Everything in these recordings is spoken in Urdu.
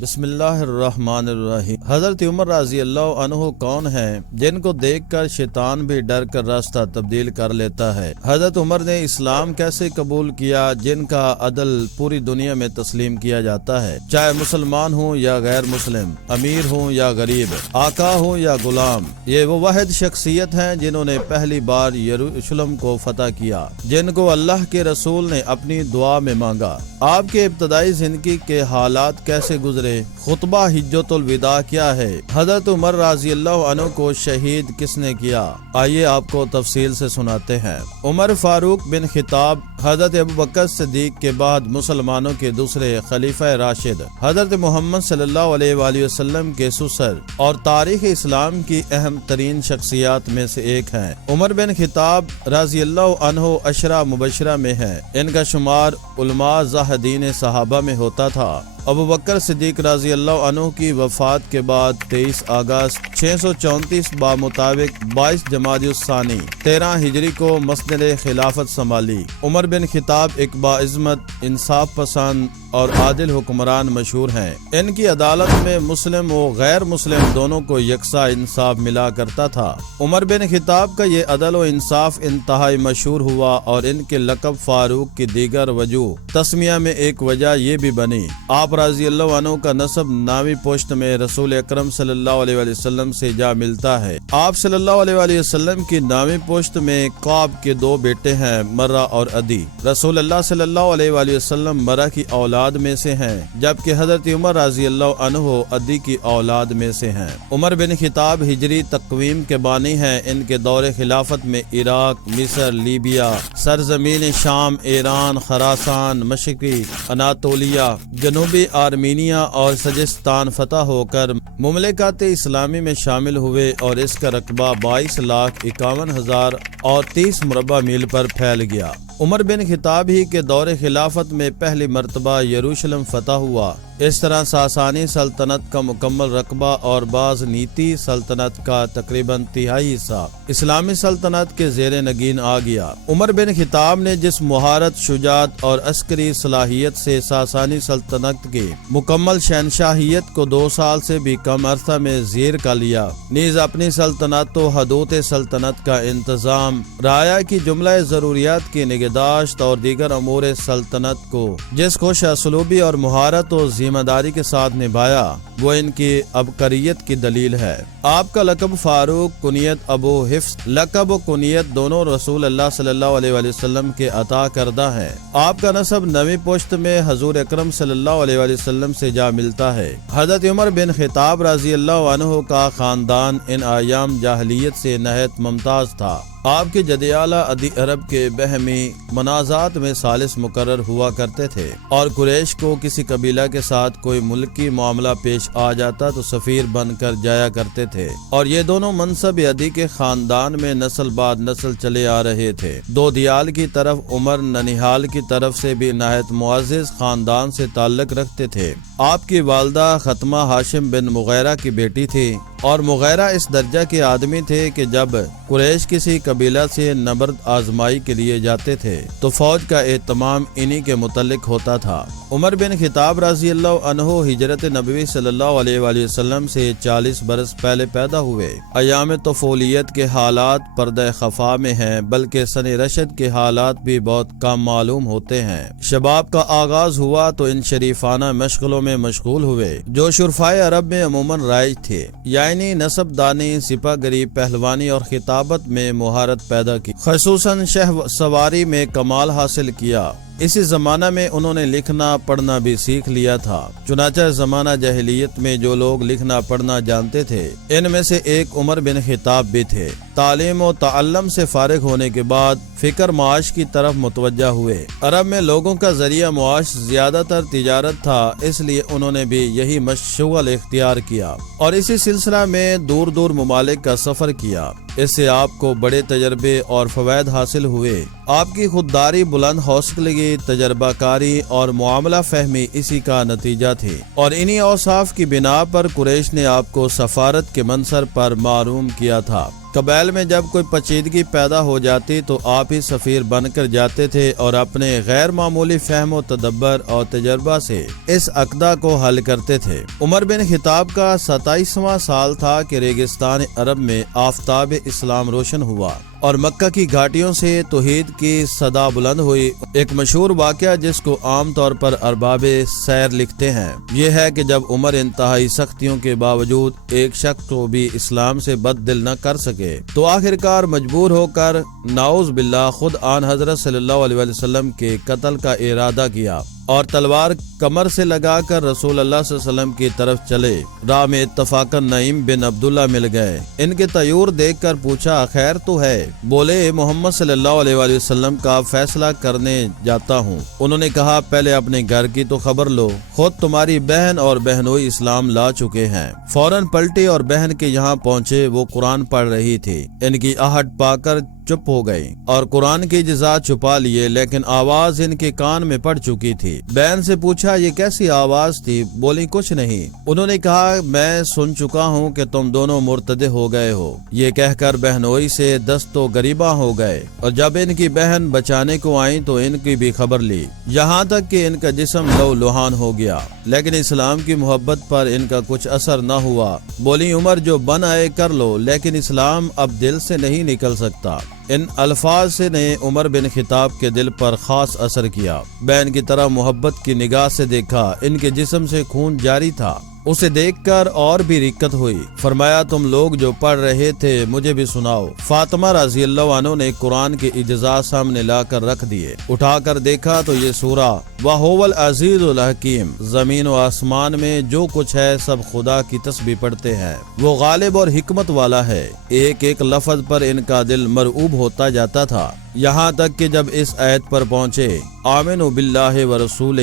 بسم اللہ الرحمن الرحیم۔ حضرت عمر رضی اللہ عنہ کون ہیں جن کو دیکھ کر شیطان بھی ڈر کر راستہ تبدیل کر لیتا ہے؟ حضرت عمر نے اسلام کیسے قبول کیا جن کا عدل پوری دنیا میں تسلیم کیا جاتا ہے، چاہے مسلمان ہوں یا غیر مسلم، امیر ہوں یا غریب، آقا ہوں یا غلام؟ یہ وہ واحد شخصیت ہیں جنہوں نے پہلی بار یروشلم کو فتح کیا، جن کو اللہ کے رسول نے اپنی دعا میں مانگا۔ آپ کے ابتدائی زندگی کے حالات کیسے گزرے؟ خطبہ حجۃ الوداع کیا ہے؟ حضرت عمر رضی اللہ عنہ کو شہید کس نے کیا؟ آئیے آپ کو تفصیل سے سناتے ہیں۔ عمر فاروق بن خطاب حضرت ابوبکر صدیق کے بعد مسلمانوں کے دوسرے خلیفہ راشد، حضرت محمد صلی اللہ علیہ وآلہ وسلم کے سسر اور تاریخ اسلام کی اہم ترین شخصیات میں سے ایک ہیں۔ عمر بن خطاب رضی اللہ عنہ عشرہ مبشرہ میں ہے۔ ان کا شمار علماء زاہدین صحابہ میں ہوتا تھا۔ ابوبکر صدیق رضی اللہ عنہ کی وفات کے بعد 23 اگست 634 بمطابق 22 جمادی الثانی 13 ہجری کو مسند خلافت سنبھالی۔ عمر بن خطاب ایک باعظمت، انصاف پسند اور عادل حکمران مشہور ہیں۔ ان کی عدالت میں مسلم و غیر مسلم دونوں کو یکساں انصاف ملا کرتا تھا۔ عمر بن خطاب کا یہ عدل و انصاف انتہائی مشہور ہوا اور ان کے لقب فاروق کی دیگر وجوہ تسمیہ میں ایک وجہ یہ بھی بنی۔ آپ رضی اللہ عنہ کا نسب نامی پشت میں رسول اکرم صلی اللہ علیہ وآلہ وسلم سے جا ملتا ہے۔ آپ صلی اللہ علیہ وآلہ وسلم کی نامی پشت میں کعب کے دو بیٹے ہیں، مرہ اور عدی۔ رسول اللہ صلی اللہ علیہ وآلہ وسلم مرہ کی اولاد میں سے ہیں، جبکہ حضرت عمر رضی اللہ عنہ عدی کی اولاد میں سے ہیں۔ عمر بن خطاب ہجری تقویم کے بانی ہیں۔ ان کے دور خلافت میں عراق، مصر، لیبیا، سرزمین شام، ایران، خراسان، مشرقی اناطولیہ، جنوبی آرمینیا اور سجستان فتح ہو کر مملکت اسلامی میں شامل ہوئے اور اس کا رقبہ 22,51,000 اور 30 مربع میل پر پھیل گیا۔ عمر بن خطاب ہی کے دور خلافت میں پہلی مرتبہ یروشلم فتح ہوا۔ اس طرح ساسانی سلطنت کا مکمل رقبہ اور بعض نیتی سلطنت کا تقریباً تہائی حصہ اسلامی سلطنت کے زیر نگین آ گیا۔ عمر بن خطاب نے جس مہارت، شجاعت اور عسکری صلاحیت سے ساسانی سلطنت کی مکمل شہنشاہیت کو 2 سال سے بھی کم عرصہ میں زیر کر لیا، نیز اپنی سلطنت و حدود سلطنت کا انتظام، رعایا کی جملہ ضروریات کی نگہداشت اور دیگر امور سلطنت کو جس خوش اسلوبی اور مہارت و ذمہ داری کے ساتھ نبھایا، وہ ان کی عبقریت کی دلیل ہے۔ آپ کا لقب فاروق، کنیت ابو حفص، لقب و کنیت دونوں رسول اللہ صلی اللہ علیہ وآلہ وسلم کے عطا کردہ ہیں۔ آپ کا نسب نویں پشت میں حضور اکرم صلی اللہ علیہ وآلہ وسلم سے جا ملتا ہے۔ حضرت عمر بن خطاب رضی اللہ عنہ کا خاندان ان ایام جاہلیت سے نہایت ممتاز تھا۔ آپ کے جد اعلیٰ عدی عرب کے باہمی منازعات میں ثالث مقرر ہوا کرتے تھے اور قریش کو کسی قبیلہ کے ساتھ کوئی ملکی معاملہ پیش آ جاتا تو سفیر بن کر جایا کرتے تھے، اور یہ دونوں منصب عدی کے خاندان میں نسل بعد نسل چلے آ رہے تھے۔ دودیال کی طرف عمر ننیحال کی طرف سے بھی نہایت معزز خاندان سے تعلق رکھتے تھے۔ آپ کی والدہ ختمہ ہاشم بن مغیرہ کی بیٹی تھی اور مغیرہ اس درجہ کے آدمی تھے کہ جب قریش کسی قبیلہ سے نبرد آزمائی کے لیے جاتے تھے تو فوج کا اہتمام انہی کے متعلق ہوتا تھا۔ عمر بن خطاب رضی اللہ عنہ ہجرت نبوی صلی اللہ علیہ وآلہ وسلم سے 40 برس پہلے پیدا ہوئے۔ ایام طفولیت کے حالات پردہ خفا میں ہیں، بلکہ سن رشد کے حالات بھی بہت کم معلوم ہوتے ہیں۔ شباب کا آغاز ہوا تو ان شریفانہ مشغلوں میں مشغول ہوئے جو شرفائے عرب میں عموماً رائج تھے، یعنی نسب دانی، سپہ گری، پہلوانی اور خطابت میں مہارت پیدا کی، خصوصاً شہ سواری میں کمال حاصل کیا۔ اسی زمانہ میں انہوں نے لکھنا پڑھنا بھی سیکھ لیا تھا۔ چنانچہ زمانہ جاہلیت میں جو لوگ لکھنا پڑھنا جانتے تھے ان میں سے ایک عمر بن خطاب بھی تھے۔ تعلیم و تعلم سے فارغ ہونے کے بعد فکر معاش کی طرف متوجہ ہوئے۔ عرب میں لوگوں کا ذریعہ معاش زیادہ تر تجارت تھا، اس لیے انہوں نے بھی یہی مشغل اختیار کیا اور اسی سلسلہ میں دور دور ممالک کا سفر کیا۔ اس سے آپ کو بڑے تجربے اور فوائد حاصل ہوئے۔ آپ کی خودداری، بلند حوصلگی، تجربہ کاری اور معاملہ فہمی اسی کا نتیجہ تھی، اور انہی اوصاف کی بنا پر قریش نے آپ کو سفارت کے منصب پر معروم کیا تھا۔ قبائل میں جب کوئی پیچیدگی پیدا ہو جاتی تو آپ ہی سفیر بن کر جاتے تھے اور اپنے غیر معمولی فہم و تدبر اور تجربہ سے اس عقدہ کو حل کرتے تھے۔ عمر بن خطاب کا 27واں سال تھا کہ ریگستان عرب میں آفتاب اسلام روشن ہوا اور مکہ کی گھاٹیوں سے توحید کی صدا بلند ہوئی۔ ایک مشہور واقعہ جس کو عام طور پر ارباب سیر لکھتے ہیں یہ ہے کہ جب عمر انتہائی سختیوں کے باوجود ایک شخص کو بھی اسلام سے بد دل نہ کر سکے تو آخرکار مجبور ہو کر نعوذ باللہ خود آن حضرت صلی اللہ علیہ وسلم کے قتل کا ارادہ کیا اور تلوار کمر سے لگا کر رسول اللہ صلی اللہ علیہ وسلم کی طرف چلے۔ راہ میں اتفاقاً نعیم بن عبداللہ مل گئے۔ ان کے تیور دیکھ کر پوچھا خیر تو ہے؟ بولے محمد صلی اللہ علیہ وآلہ وسلم کا فیصلہ کرنے جاتا ہوں۔ انہوں نے کہا پہلے اپنے گھر کی تو خبر لو، خود تمہاری بہن اور بہنوئی اسلام لا چکے ہیں۔ فوراً پلٹی اور بہن کے یہاں پہنچے، وہ قرآن پڑھ رہی تھی۔ ان کی آہٹ پا کر چپ ہو گئی اور قرآن کی اجزاء چھپا لیے، لیکن آواز ان کے کان میں پڑ چکی تھی۔ بہن سے پوچھا یہ کیسی آواز تھی؟ بولی کچھ نہیں۔ انہوں نے کہا میں سن چکا ہوں کہ تم دونوں مرتد ہو گئے ہو۔ یہ کہہ کر بہنوئی سے دست و گریباں ہو گئے اور جب ان کی بہن بچانے کو آئیں تو ان کی بھی خبر لی، یہاں تک کہ ان کا جسم لو لہان ہو گیا، لیکن اسلام کی محبت پر ان کا کچھ اثر نہ ہوا۔ بولی عمر جو بن آئے کر لو، لیکن اسلام اب دل سے نہیں نکل سکتا۔ ان الفاظ سے نے عمر بن خطاب کے دل پر خاص اثر کیا۔ بہن کی طرح محبت کی نگاہ سے دیکھا، ان کے جسم سے خون جاری تھا۔ اسے دیکھ کر اور بھی رکت ہوئی۔ فرمایا تم لوگ جو پڑھ رہے تھے مجھے بھی سناؤ۔ فاطمہ رضی اللہ عنہ نے قرآن کے اجزاء سامنے لا کر رکھ دیے۔ اٹھا کر دیکھا تو یہ سورہ وَهُوَ الْعَزِيزُ الْحَكِيمُ، زمین و آسمان میں جو کچھ ہے سب خدا کی تسبیح پڑھتے ہیں، وہ غالب اور حکمت والا ہے۔ ایک ایک لفظ پر ان کا دل مرعوب ہوتا جاتا تھا، یہاں تک کہ جب اس آیت پر پہنچے آمنوا باللہ ورسولہ،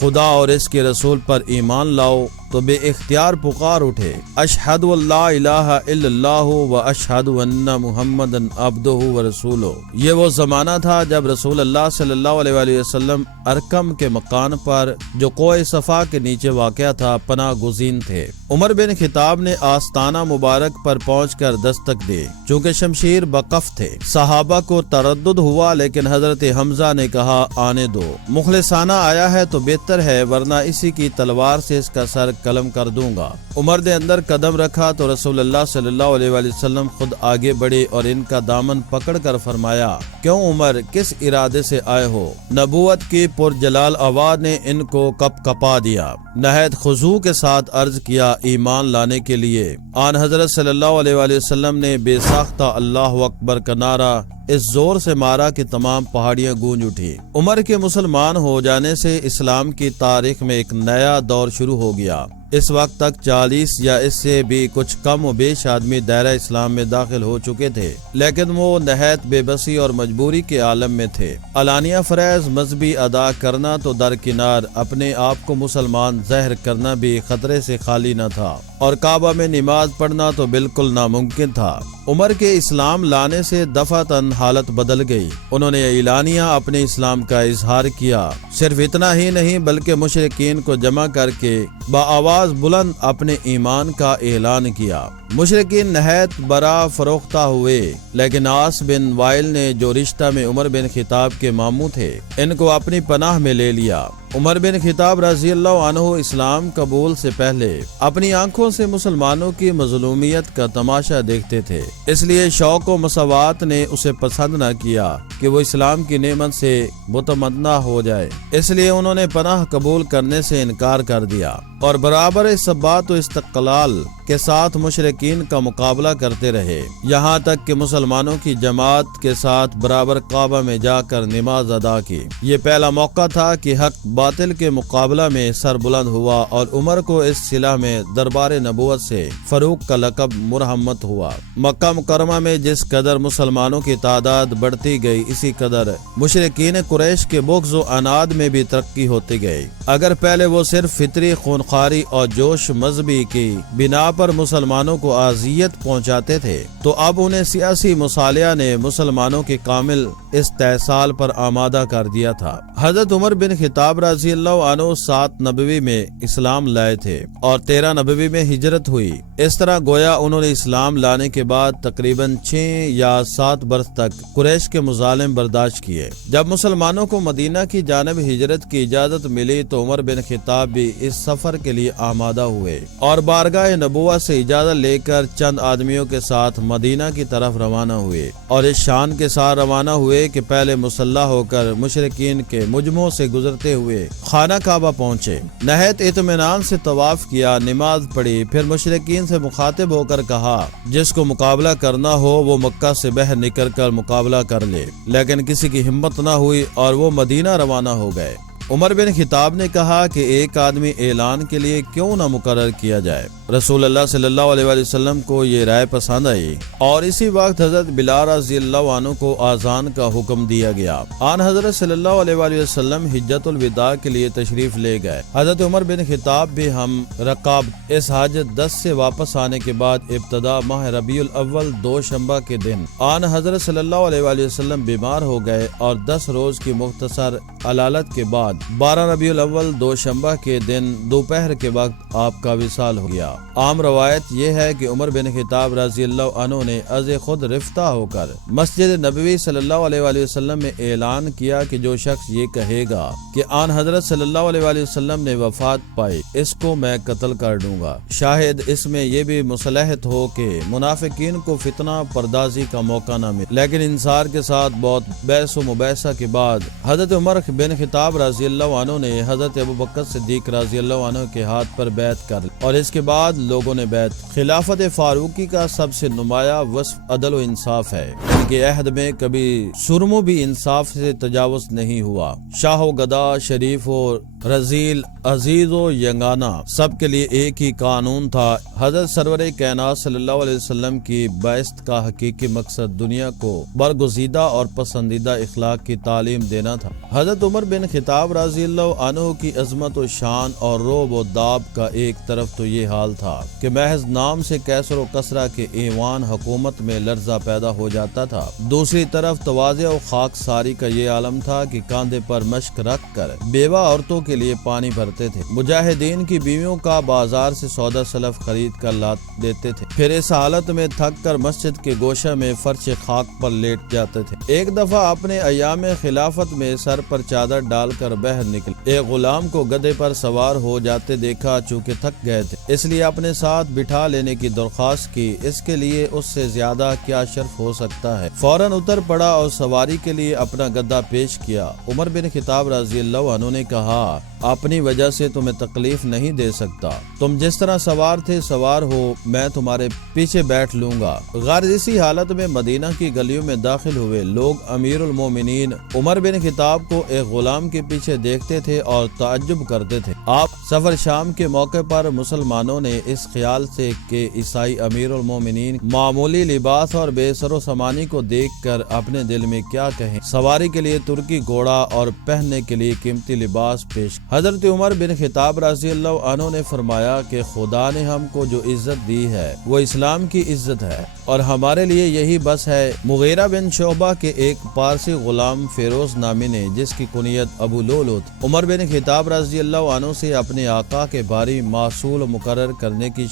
خدا اور اس کے رسول پر ایمان لاؤ، تو بے اختیار پکار اٹھے اشہد اللہ الہ الا اللہ و اشہد ان محمد عبدہ ورسولہ۔ یہ وہ زمانہ تھا جب رسول اللہ صلی اللہ علیہ وآلہ وسلم ارکم کے مکان پر جو کوہ صفا کے نیچے واقع تھا پناہ گزین تھے۔ عمر بن خطاب نے آستانہ مبارک پر پہنچ کر دستک دی، چونکہ شمشیر بقف تھے۔ صحابہ کو تردد ہوا، لیکن حضرت حمزہ نے کہا آنے دو، مخلصانہ آیا ہے تو بہتر ہے، ورنہ اسی کی تلوار سے اس کا سر قلم کر دوں گا۔ عمر نے اندر قدم رکھا تو رسول اللہ صلی اللہ علیہ وآلہ وسلم خود آگے بڑھے اور ان کا دامن پکڑ کر فرمایا کیوں عمر، کس ارادے سے آئے ہو؟ نبوت کی پرجلال آواز نے ان کو کپ کپا دیا۔ نہایت خضوع کے ساتھ عرض کیا ایمان لانے کے لیے۔ آن حضرت صلی اللہ علیہ وآلہ وسلم نے بے ساختہ اللہ اکبر کا نعرہ اس زور سے مارا کہ تمام پہاڑیاں گونج اٹھی۔ عمر کے مسلمان ہو جانے سے اسلام کی تاریخ میں ایک نیا دور شروع ہو گیا۔ اس وقت تک 40 یا اس سے بھی کچھ کم و بیش آدمی دائرہ اسلام میں داخل ہو چکے تھے، لیکن وہ نہایت بے بسی اور مجبوری کے عالم میں تھے۔ علانیہ فرائض مذہبی ادا کرنا تو درکنار، اپنے آپ کو مسلمان ظاہر کرنا بھی خطرے سے خالی نہ تھا، اور کعبہ میں نماز پڑھنا تو بالکل ناممکن تھا۔ عمر کے اسلام لانے سے دفعتاً حالت بدل گئی۔ انہوں نے اعلانیہ اپنے اسلام کا اظہار کیا۔ صرف اتنا ہی نہیں بلکہ مشرکین کو جمع کر کے بآواز بلند اپنے ایمان کا اعلان کیا۔ مشرکین نہایت برا فروختہ ہوئے، لیکن عاص بن وائل نے جو رشتہ میں عمر بن خطاب کے ماموں تھے ان کو اپنی پناہ میں لے لیا۔ عمر بن خطاب رضی اللہ عنہ اسلام قبول سے پہلے اپنی آنکھوں سے مسلمانوں کی مظلومیت کا تماشا دیکھتے تھے، اس لیے شوق و مساوات نے اسے پسند نہ کیا کہ وہ اسلام کی نعمت سے متمنا ہو جائے، اس لیے انہوں نے پناہ قبول کرنے سے انکار کر دیا اور برابر ثبات و استقلال کے ساتھ مشرکین کا مقابلہ کرتے رہے، یہاں تک کہ مسلمانوں کی جماعت کے ساتھ برابر کعبہ میں جا کر نماز ادا کی۔ یہ پہلا موقع تھا کہ حق باطل کے مقابلہ میں سر بلند ہوا اور عمر کو اس صلح میں دربار نبوت سے فاروق کا لقب مرحمت ہوا۔ مکہ مکرمہ میں جس قدر مسلمانوں کی تعداد بڑھتی گئی، اسی قدر مشرکین قریش کے بغض و عناد میں بھی ترقی ہوتی گئی۔ اگر پہلے وہ صرف فطری خونخواری اور جوش مذہبی کی بنا پر مسلمانوں کو اذیت پہنچاتے تھے، تو اب انہیں سیاسی مصالحہ نے مسلمانوں کے کامل اس طے سال پر آمادہ کر دیا تھا۔ حضرت عمر بن خطاب رضی اللہ عنہ 7 نبوی میں اسلام لائے تھے اور 13 نبوی میں ہجرت ہوئی۔ اس طرح گویا انہوں نے اسلام لانے کے بعد تقریباً 6 یا 7 برس تک قریش کے مظالم برداشت کیے۔ جب مسلمانوں کو مدینہ کی جانب ہجرت کی اجازت ملی تو عمر بن خطاب بھی اس سفر کے لیے آمادہ ہوئے اور بارگاہ نبوت سے اجازت لے کر چند آدمیوں کے ساتھ مدینہ کی طرف روانہ ہوئے اور اس شان کے ساتھ روانہ ہوئے کہ پہلے مسلح ہو کر مشرکین کے مجمع سے گزرتے ہوئے خانہ کعبہ پہنچے، نہایت اطمینان سے طواف کیا، نماز پڑھی، پھر مشرکین سے مخاطب ہو کر کہا جس کو مقابلہ کرنا ہو وہ مکہ سے باہر نکل کر مقابلہ کر لے، لیکن کسی کی ہمت نہ ہوئی اور وہ مدینہ روانہ ہو گئے۔ عمر بن خطاب نے کہا کہ ایک آدمی اعلان کے لیے کیوں نہ مقرر کیا جائے۔ رسول اللہ صلی اللہ علیہ وسلم کو یہ رائے پسند آئی اور اسی وقت حضرت بلال رضی اللہ عنہ کو آذان کا حکم دیا گیا۔ آن حضرت صلی اللہ علیہ وسلم حجۃ الوداع کے لیے تشریف لے گئے۔ حضرت عمر بن خطاب بھی ہم رکاب اس حاجت 10 سے واپس آنے کے بعد ابتدا ماہ ربیع الاول 2 شنبہ کے دن آن حضرت صلی اللہ علیہ وسلم بیمار ہو گئے اور 10 روز کی مختصر علالت کے بعد 12 ربیع الاول 2 شنبہ کے دن دوپہر کے وقت آپ کا وصال ہو گیا۔ عام روایت یہ ہے کہ عمر بن خطاب رضی اللہ عنہ نے از خود رفتہ ہو کر مسجد نبوی صلی اللہ علیہ وسلم میں اعلان کیا کہ جو شخص یہ کہے گا کہ آن حضرت صلی اللہ علیہ وسلم نے وفات پائی اس کو میں قتل کر دوں گا۔ شاہد اس میں یہ بھی مصلحت ہو کہ منافقین کو فتنہ پردازی کا موقع نہ ملے، لیکن انصار کے ساتھ بہت بحث و مباحثہ کے بعد حضرت عمر بن خطاب رضی اللہ عنہ نے حضرت ابوبکر صدیق رضی اللہ عنہ کے ہاتھ پر بیعت کر لی اور اس کے بعد لوگوں نے بیعت۔ خلافت فاروقی کا سب سے نمایاں وصف عدل و انصاف ہے۔ ان کے عہد میں کبھی سرمو بھی انصاف سے تجاوز نہیں ہوا۔ شاہ و گدا، شریف و رذیل، عزیز و یگانہ سب کے لیے ایک ہی قانون تھا۔ حضرت سرور کائنات صلی اللہ علیہ وسلم کی بعثت کا حقیقی مقصد دنیا کو برگزیدہ اور پسندیدہ اخلاق کی تعلیم دینا تھا۔ حضرت عمر بن خطاب رضی اللہ عنہ کی عظمت و شان اور رعب و داب کا ایک طرف تو یہ حال تھا کہ محض نام سے کیسر و کسرہ کے ایوان حکومت میں لرزہ پیدا ہو جاتا تھا، دوسری طرف تواضع و خاک ساری کا یہ عالم تھا کہ کاندھے پر مشک رکھ کر بیوہ عورتوں کے لیے پانی بھرتے تھے، مجاہدین کی بیویوں کا بازار سے سودا سلف خرید کر لا دیتے تھے، پھر اس حالت میں تھک کر مسجد کے گوشہ میں فرش خاک پر لیٹ جاتے تھے۔ ایک دفعہ اپنے ایام خلافت میں سر پر چادر ڈال کر باہر نکلے، ایک غلام کو گدھے پر سوار ہو جاتے دیکھا، چونکہ تھک گئے تھے اس لیے اپنے ساتھ بٹھا لینے کی درخواست کی۔ اس کے لیے اس سے زیادہ کیا شرف ہو سکتا ہے؟ فوراً اتر پڑا اور سواری کے لیے اپنا گدھا پیش کیا۔ عمر بن خطاب رضی اللہ عنہ نے کہا اپنی وجہ سے تمہیں تکلیف نہیں دے سکتا، تم جس طرح سوار تھے سوار ہو، میں تمہارے پیچھے بیٹھ لوں گا۔ غرض اسی حالت میں مدینہ کی گلیوں میں داخل ہوئے لوگ امیر المومنین عمر بن خطاب کو ایک غلام کے پیچھے دیکھتے تھے اور تعجب کرتے تھے۔ آپ سفر شام کے موقع پر مسلمانوں نے اس خیال سے کہ عیسائی امیر المومنین معمولی لباس اور بے سر و سامانی کو دیکھ کر اپنے دل میں کیا کہیں، سواری کے لیے ترکی گھوڑا اور پہننے کے لیے قیمتی لباس پیش۔ حضرت عمر بن خطاب رضی اللہ عنہ نے فرمایا کہ خدا نے ہم کو جو عزت دی ہے وہ اسلام کی عزت ہے اور ہمارے لیے یہی بس ہے۔ مغیرہ بن شعبہ کے ایک پارسی غلام فیروز نامی نے، جس کی کنیت ابو لولو تھی، عمر بن خطاب رضی اللہ عنہ سے اپنے آقا کے باری معصول مقرر کرنے کی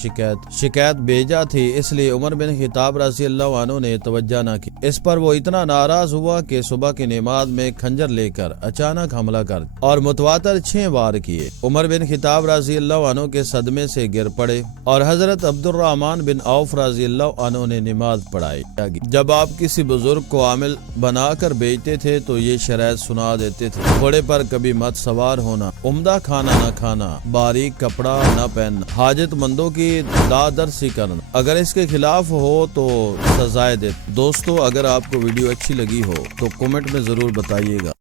شکایت بھیجا تھی، اس لیے عمر بن خطاب رضی اللہ عنہ نے توجہ نہ کی۔ اس پر وہ اتنا ناراض ہوا کہ صبح کی نماز میں خنجر لے کر اچانک حملہ کر اور متواتر 6 وار کیے۔ عمر بن خطاب رضی اللہ عنہ کے صدمے سے گر پڑے اور حضرت عبد الرحمن بن عوف رضی اللہ عنہ نے نماز پڑھائی۔ جب آپ کسی بزرگ کو عامل بنا کر بیچتے تھے تو یہ شرائط سنا دیتے تھے: گھوڑے پر کبھی مت سوار ہونا، عمدہ کھانا نہ کھانا، باریک کپڑا نہ پہننا، حاجت مندوں کی دادرسی کرنا، اگر اس کے خلاف ہو تو سزائے دے۔ دوستو، اگر آپ کو ویڈیو اچھی لگی ہو تو کمنٹ میں ضرور بتائیے گا۔